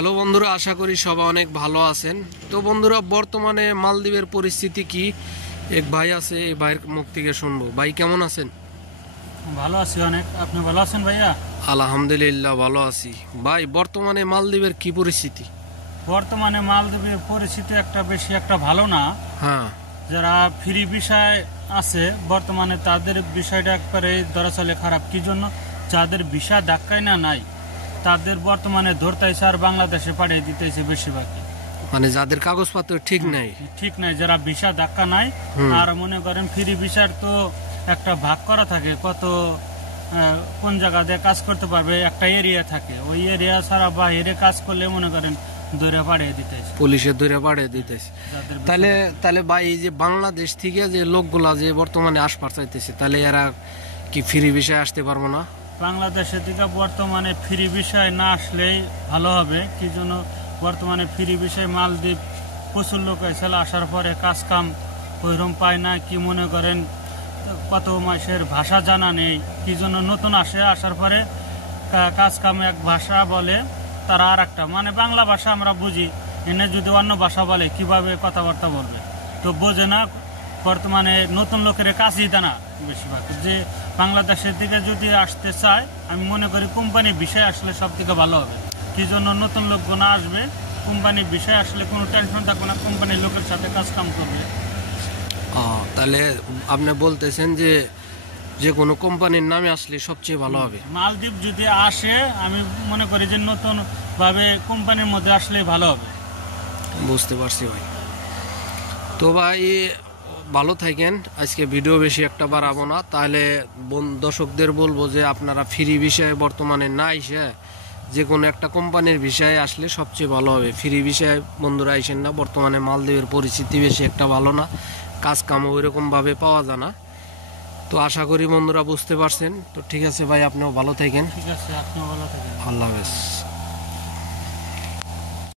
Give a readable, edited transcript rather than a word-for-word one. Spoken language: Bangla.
হ্যালো বন্ধুরা, আশা করি সবাই অনেক ভালো আছেন। তো বন্ধুরা, বর্তমানে মালদ্বীপের পরিস্থিতি কি, এক ভাই আছে, এই ভাইয়ের মুখ থেকে শুনবো। ভাই কেমন আছেন? ভালো আছি অনেক। আপনি ভালো আছেন ভাইয়া? আলহামদুলিল্লাহ ভালো আছি। ভাই, বর্তমানে মালদ্বীপের কি পরিস্থিতি? বর্তমানে মালদ্বীপের পরিস্থিতি বেশি একটা ভালো না। হ্যাঁ, যারা ফ্রি ভিসায় আছে বর্তমানে তাদের বিষয়টা একবারে দরাচলে খারাপ। কি জন্য? যাদের ভিসা ধাক্কায় না নাই তাদের বর্তমানে ধরতেছে আর বাংলাদেশে পাঠিয়ে দিতেছে বেশিরভাগই। মানে যাদের কাগজপত্র ঠিক নাই। ঠিক নাই, যারা ভিসা ধাক্কা নাই। আর মনে করেন ফ্রি ভিসার তো একটা ভাগ করা থাকে, কত কোন জায়গা দিয়ে কাজ করতে পারবে, একটা এরিয়া থাকে। ওই এরিয়া ছাড়া বাইরে কাজ করলে মনে করেন ধরে পাঠিয়ে দিতেছে, পুলিশের ধরে পাঠিয়ে দিতেছে। তাহলে তাহলে ভাই, এই যে বাংলাদেশ থেকে যে লোকগুলা যে বর্তমানে আসপার চাইতেছে, তাহলে এরা কি ফ্রি ভিসায় আসতে পারবো না? বাংলাদেশে থেকে বর্তমানে ফ্রি ভিসায় না আসলেই ভালো হবে। কি জন্য? বর্তমানে ফ্রি ভিসায় মালদ্বীপ প্রচুর লোক এসে আসার পরে কাজ কাম ওইরকম পায় না। কি মনে করেন কত মাসের ভাষা জানা নেই, কি জন্য নতুন আসার পরে কাজ কাম এক ভাষা বলে, তারা আর একটা মানে বাংলা ভাষা আমরা বুঝি, এনে যদি অন্য ভাষা বলে কিভাবে কথাবার্তা বলবে, তো বোঝে না। বর্তমানে নতুন লোকের কাজই দেয় না বেশিরভাগ। যে বাংলাদেশের দিকে যদি আসতে চায়, আমি মনে করি কোম্পানি বিষয় আসলে সব থেকে ভালো হবে। কি জন্য? নতুন লোকগুলো আসবে, কোম্পানি বিষয় আসলে কোনো টেনশন থাকবে না, কোম্পানির লোকের সাথে কাজ কাম করবে। তাহলে আপনি বলতেছেন যে যে কোনো কোম্পানির নামে আসলে সবচেয়ে ভালো হবে। মালদ্বীপ যদি আসে, আমি মনে করি যে নতুন ভাবে কোম্পানির মধ্যে আসলে ভালো হবে। বুঝতে পারছি ভাই। তো ভাই, ভালো থাকেন। আজকে ভিডিও বেশি একটা বাড়াবো না। তাহলে দর্শকদের বলবো যে আপনারা ফ্রি ভিসায় বর্তমানে না এসে যে কোনো একটা কোম্পানির ভিসায় আসলে সবচেয়ে ভালো হবে। ফ্রি ভিসায় বন্ধুরা আইসেন না, বর্তমানে মালদ্বীপের পরিস্থিতি বেশি একটা ভালো না, কাজ কামও ওইরকমভাবে পাওয়া যায় না। তো আশা করি বন্ধুরা বুঝতে পারছেন। তো ঠিক আছে ভাই, আপনিও ভালো থাকেন। ঠিক আছে, আপনিও ভালো থাকেন। আল্লাহ হাফেজ।